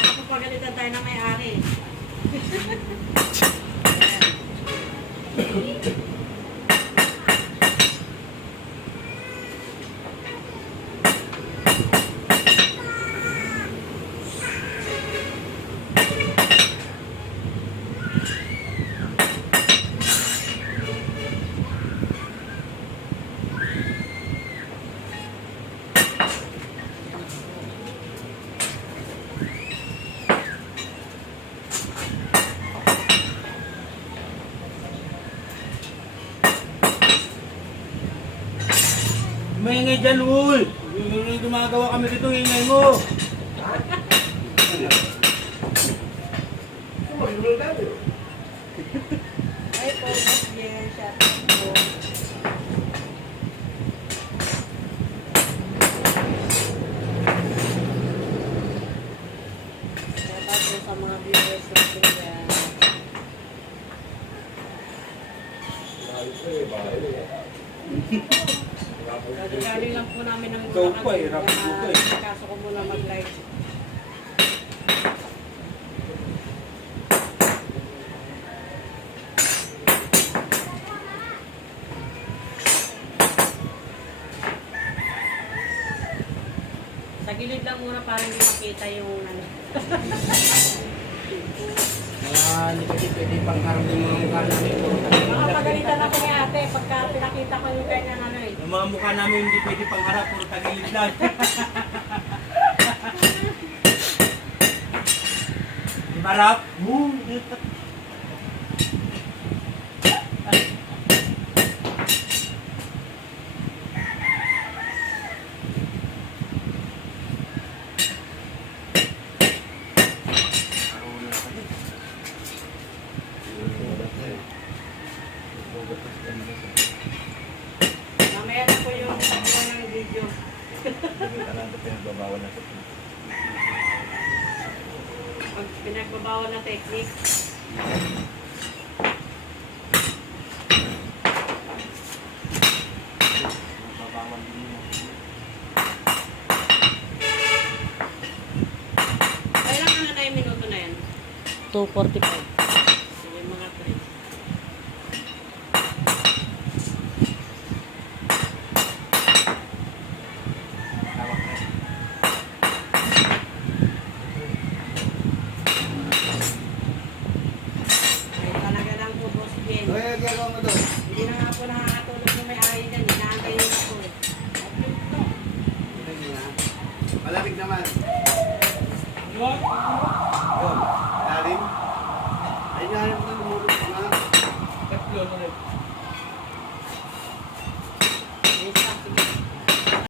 Nakapagalitan tayo ng may-ari. Maingay dyan, Uy! Gumagawa kami dito, ingay mo! Ay po, mas year siya. Tapos sa mga viewers natin yan. Galing lang po namin ng Ikaw pa eh, rapid ka eh. kaso ko muna mag-live. Sa gilid lang muna para hindi makita yung ano. Hindi kasi pwede pangharap yung mga mukha namin. Makapagalitan ako ni ate pagka pinakita ko yung ganyan ano eh. Yung mga mukha namin hindi pwede pangharap, puro tagilid lang. Di ba, Rap? Mamaya na po yung sabuan ng video. Pag pinagbabawal na technique. Kailan ano na yung minuto na yan? 2:45. Sige mga friends. Ay, talaga lang po, Boss Jen. Hindi na nga po nakakatulog yung may-ari dyan. Inaantay yun ako eh. Malamig naman. Yun. Lalim. Ay, nahanap na lumulog na. Tatlo na rin.